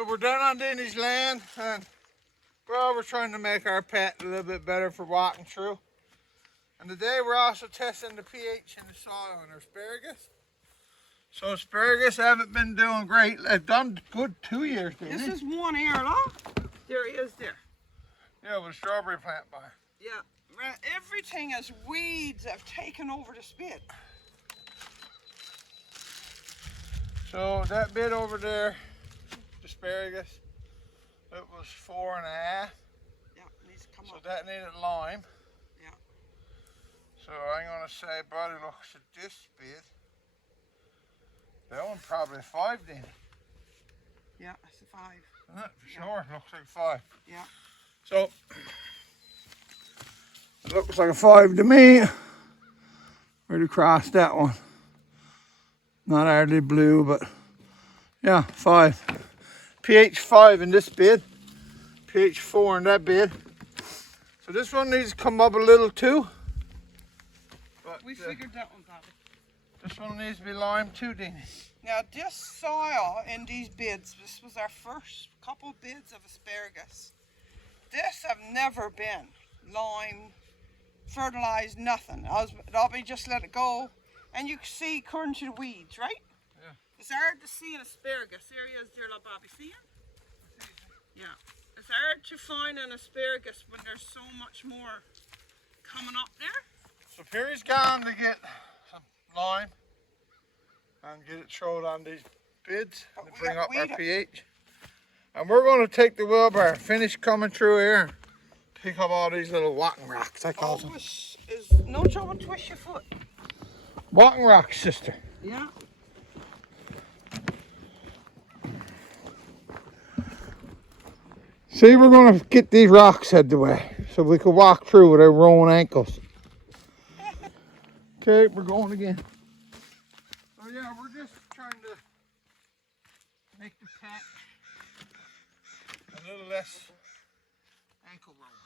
So we're down on Danny's land, and well, we're trying to make our pet a little bit better for walking through. And today we're also testing the pH in the soil in our asparagus. So asparagus haven't been doing great. They've done good 2 years, didn't This they? is one ear long. There he is there. Yeah, with a strawberry plant by. Yeah. Everything is weeds have taken over the spit. So that bit over there, asparagus, it was 4.5. Yeah, needs to come So up. that needed lime. Yeah. So I'm gonna say, buddy, looks at this bit. That one probably 5, didn't it? Yeah, it's a 5. Isn't it? For sure, looks like 5. Yeah. So it looks like a 5 to me. Already crossed that one. Not hardly blue, but yeah, 5. pH 5 in this bed. pH 4 in that bed. So this one needs to come up a little too. But We figured that one, Bobby. this one needs to be lime too, Deanie. Now this soil in these beds, this was our first couple beds of asparagus. This have never been lime, fertilized, nothing. I'll be just let it go. And you can see according to the weeds, right? Yeah. It's hard to see an asparagus. There he is, dear little Bobby. See him? Yeah. It's hard to find an asparagus when there's so much more coming up there. So Perry's gone to get some lime and get it thrown on these beds But to we bring got up our weed. pH. And we're going to take the wheelbarrow, finish coming through here, and pick up all these little walking rocks, I call them. Is no trouble twist your foot. Walking rocks, sister. Yeah. See, we're going to get these rocks out of the way so we can walk through with our rolling ankles. Okay, we're going again. So yeah, we're just trying to make the pack a little less ankle rolling.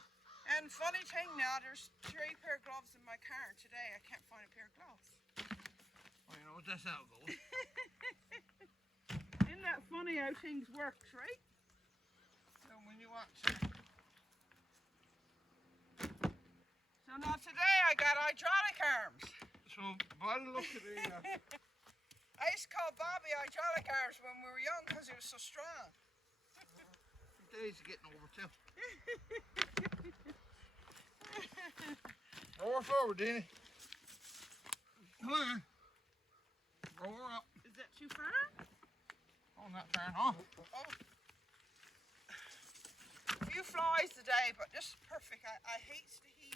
And funny thing now, there's 3 pair of gloves in my car today. I can't find a pair of gloves. Well, you know, that's how it goes. Isn't that funny how things work, right? So when you want to. So now today I got hydraulic arms. So by the look of the, I used to call Bobby hydraulic arms when we were young because he was so strong. days are getting over too. Roll forward, Deanie. Come on. Roll up. Is that too far? Oh, not far enough. Oh. A few flies today, but this is perfect. I hate the heat.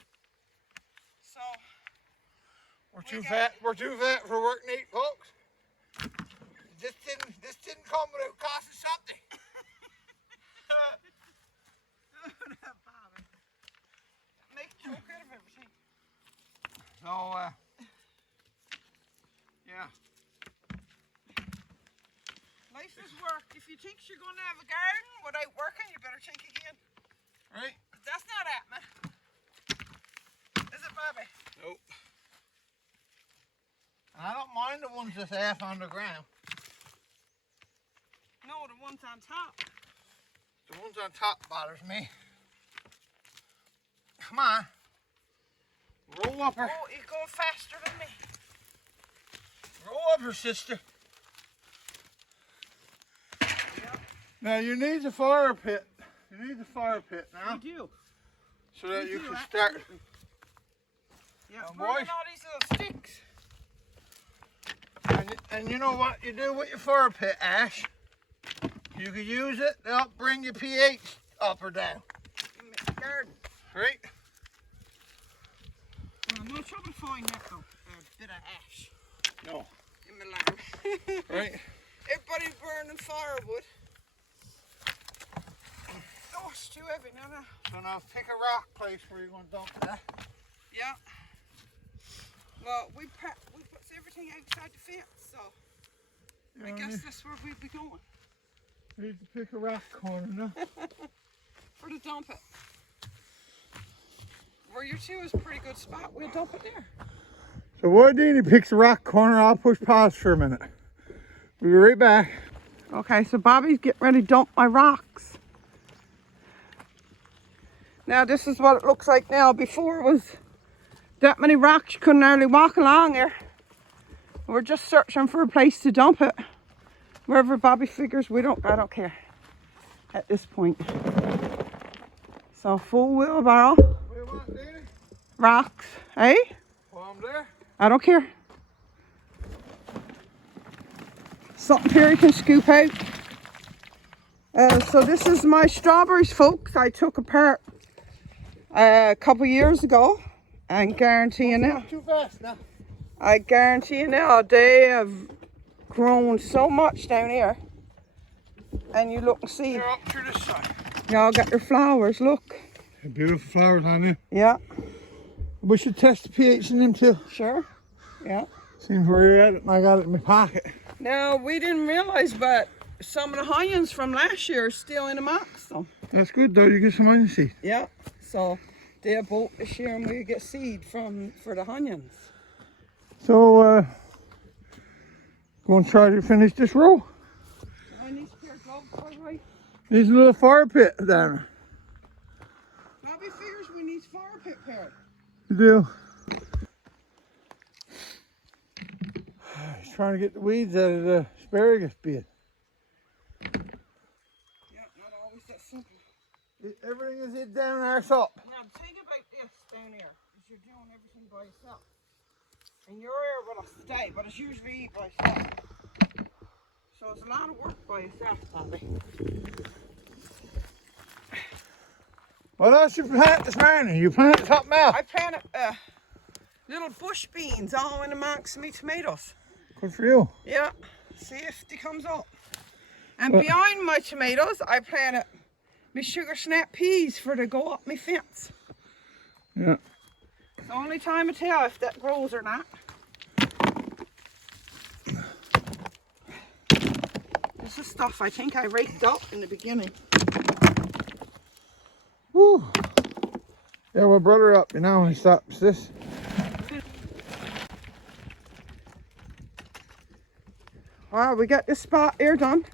So We're too fat for work neat, folks. This didn't come without costing something. Make a joke out of everything. So yeah. Life is work. If you think you're going to have a garden without working, you better think again. Right? That's not happening. Is it, Bobby? Nope. And I don't mind the ones that's half underground. No, the ones on top. The ones on top bothers me. Come on. Roll up her. Oh, you're going faster than me. Roll up her, sister. Yep. Now you need the fire pit. You need the fire pit now. You do. So that You you do, can absolutely. start. Yeah, And burning boys- all these little sticks. And you know what you do with your fire pit, Ash? You can use it to help bring your pH up or down. In the garden. Right? Well, no trouble finding that though. A bit of ash No. in my land. Right? Everybody burning firewood. Oh, it's too heavy. No. So now pick a rock place where you're going to dump that. Yeah. Well, we put everything outside the fence, so I guess that's where we'd be going. You need to pick a rock corner now. For the dump it. Where you two is a pretty good spot. We'll dump it there. So while Deanie picks a rock corner, I'll push pause for a minute. We'll be right back. Okay, so Bobby's getting ready to dump my rocks. Now this is what it looks like now. Before it was that many rocks you couldn't hardly walk along here. We're just searching for a place to dump it. Wherever Bobby figures, I don't care at this point. So full wheelbarrow. What do you want, Dana? Rocks, eh? While I'm there? I don't care. Something here you can scoop out. So this is my strawberries, folks. I took apart a couple years ago, and guarantee you now. Too fast now. I guarantee you now, they have grown so much down here. And you look and see. They're up to this side. Y'all got your flowers, look. Beautiful flowers on there. Yeah. We should test the pH in them too. Sure. Yeah. Seems where you're at it and I got it in my pocket. Now, we didn't realize, but some of the onions from last year are still in the box, though. That's good though, you get some onion seed. Yeah. So they're both this year and we get seed for the onions. So, go and try to finish this row. I need a pair of gloves, by the way. There's a little fire pit down there. Bobby figures we need fire pit pair. You do. He's trying to get the weeds out of the asparagus bed. Yeah, not always that simple. Everything is hid down arse up. Now, the thing about this down here is you're doing everything by yourself. And your area will stay, but it's usually eat by itself. So it's a lot of work by yourself, Bobby. What else you plant this morning? You planted something else? I planted little bush beans all in amongst me tomatoes. Good for you. Yeah, see if they comes up. And behind my tomatoes, I planted my sugar snap peas for to go up my fence. Yeah. It's the only time to tell if that grows or not. This is stuff I think I raked up in the beginning. Woo. Yeah, we'll brother up, you know, when he stops this. Well, we got this spot here done.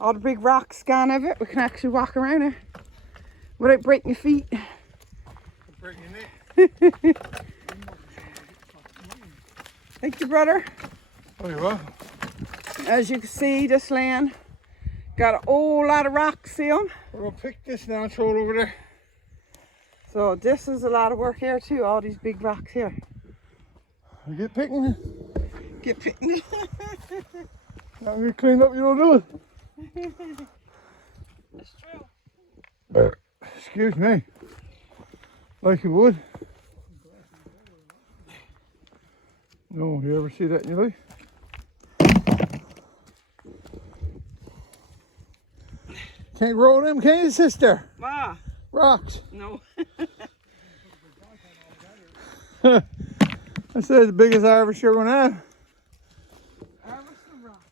All the big rocks gone of it. We can actually walk around here without breaking your feet. Breaking your neck. Thank you, brother. Oh, you're welcome. As you can see, this land got a whole lot of rocks in. We're going to pick this now and throw it over there. So this is a lot of work here too, all these big rocks here. You get picking. Get picking. Now you clean up, you don't do it. That's true. Excuse me. Like you would. No, you ever see that in your life? Can't roll them, can you, sister? Ma. Rocks. No. I said the biggest harvest you're gonna have. Harvest of rocks.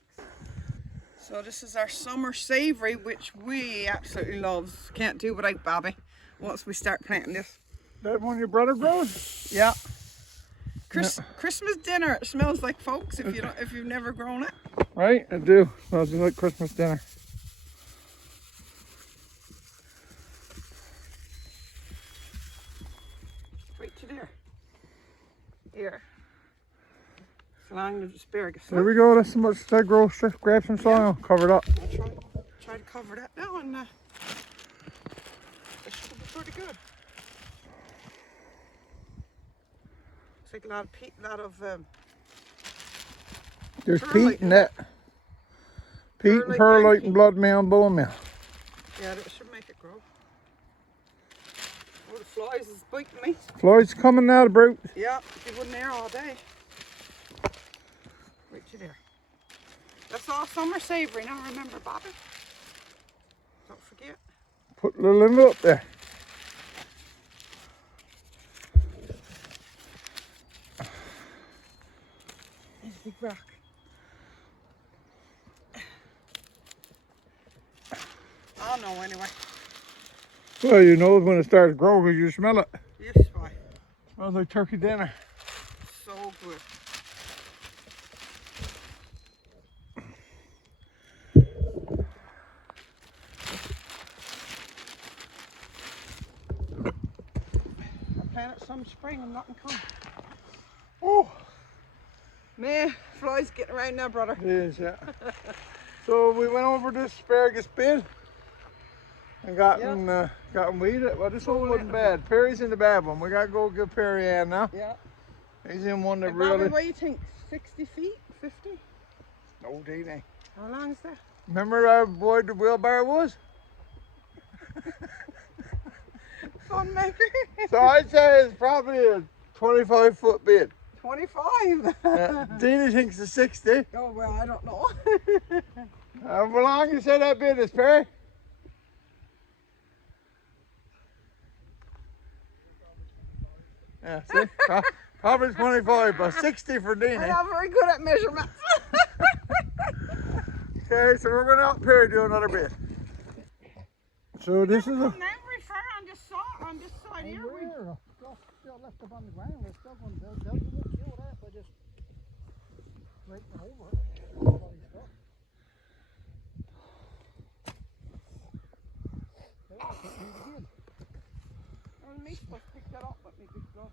So this is our summer savory, which we absolutely love. Can't do without Bobby once we start planting this. That one your brother grows? Yeah. Christmas dinner. It smells like, folks, if you've never grown it. Right, I do. Smells just like Christmas dinner. Right to there. Here. It's along the asparagus. There we go. That's so much that grows. Just grab some soil, cover it up. I'll try to cover that now, and it should be pretty good. It's like a lot of peat, There's perlite. peat in that. Peat and Perlite, perlite peat. and blood meal and bone meal. Yeah, that should make it grow. Oh, the flies is biting me. Floyd's coming now, the brute. Yeah, they wouldn't there all day. Right to there. That's all summer savory. Now remember, Bobby. Don't forget. Put a little envelope there. There's a big rock. I'll know anyway. Well, you know when it starts growing because you smell it. Yes, why? Smells like turkey dinner. So good. some spring and nothing come. Oh, Man, flies getting around now, brother. it is, yeah. So we went over this asparagus bed and got him weeded. Well, this one wasn't bad. Perry's in the bad one. We gotta go give Perry in now. Yeah. He's in one that Hey, really. Bobby, what do you think? 60 feet? 50? No, Dini. How long is that? Remember how wide the wheelbarrow was? Fun maker. So I'd say it's probably a 25-foot bed. 25. Dini thinks it's 60. Oh, well, I don't know. How long you say that bed is, Perry? Yeah, see? Probably 25, but 60 for I'm Dini. not very good at measurements. Okay, so we're going to help Perry do another bed. So this is a... Now very far on this side here. Still left up on the ground. We're still going to build. We won't kill that by just raking over it. Bloody stuff. Yeah, that's what we did. I'm supposed to pick that up with me big gloves.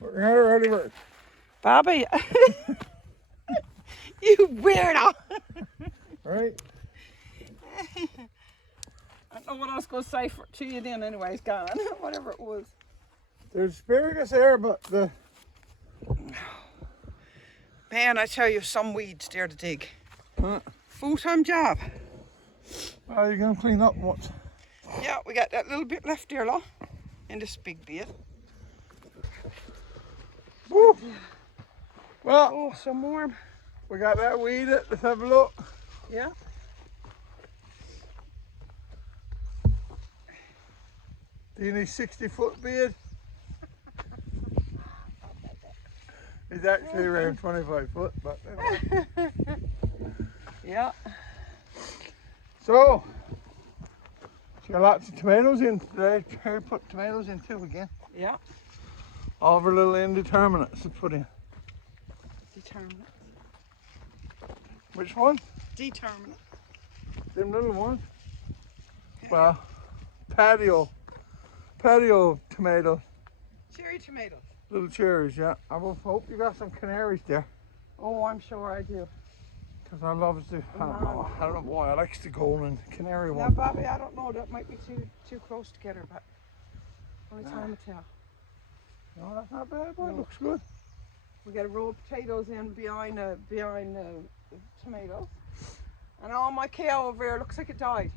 We're ready, work. Bobby, you weirdo. Right? I don't know what I was going to say to you then anyway, it's gone. Whatever it was. There's asparagus there, but the... Man, I tell you, some weeds there to dig. Huh? Full-time job. Well, you're going to clean up once. Yeah, we got that little bit left there, look, in this big bed. Woo! Well, Oh, some warm. we got that weeded. Let's have a look. Yeah. Dini's 60-foot bed. It's actually around 25 foot, but anyway. Yeah. So, she got lots of tomatoes in today. Perry put tomatoes in too again. Yeah. All of her little indeterminates to put in. Determinate. Which one? Determinate. Them little ones. Well, patio tomatoes. Cherry tomatoes. Little cherries, yeah. I will hope you got some canaries there. Oh, I'm sure I do. Because I love the, I don't know why, I like the golden canary Now, one. Bobby, I don't know, that might be too close together, but only time will tell. No, that's not bad, but it No. looks good. We got to roll potatoes in behind the tomatoes. And all my kale over there looks like it died.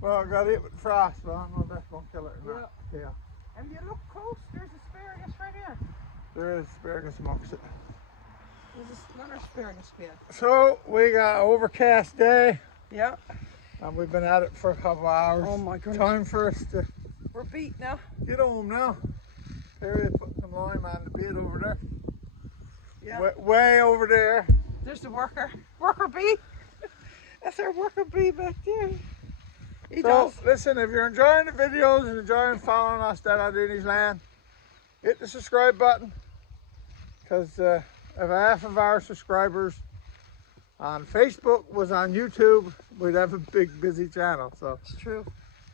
Well, I got hit with frost, but I don't know if that's going to kill it or not. Yeah. And you look close, there's asparagus right here. There is asparagus amongst it. There's another asparagus bed. So, we got an overcast day, Yeah. and we've been at it for a couple hours. Oh my goodness. Time for us to We're beat now. get home now. Perry put some lime on the bed over there. Yeah. Way over there. There's the worker bee. That's our worker bee back there. He So, does. listen, if you're enjoying the videos and enjoying following us down on Dini's Land, hit the subscribe button. Because if half of our subscribers on Facebook was on YouTube, we'd have a big, busy channel. So, It's true.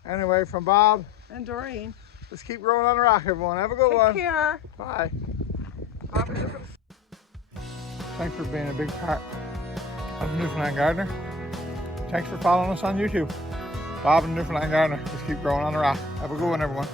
anyway, from Bob, And Doreen. let's keep rolling on the rock, everyone. Have a good one. Take care. Bye. Bobby, look at Thanks for being a big part of Newfoundland Gardener. Thanks for following us on YouTube. Bob and Newfoundland Gardener. Let's keep growing on the rock. Have a good one, everyone.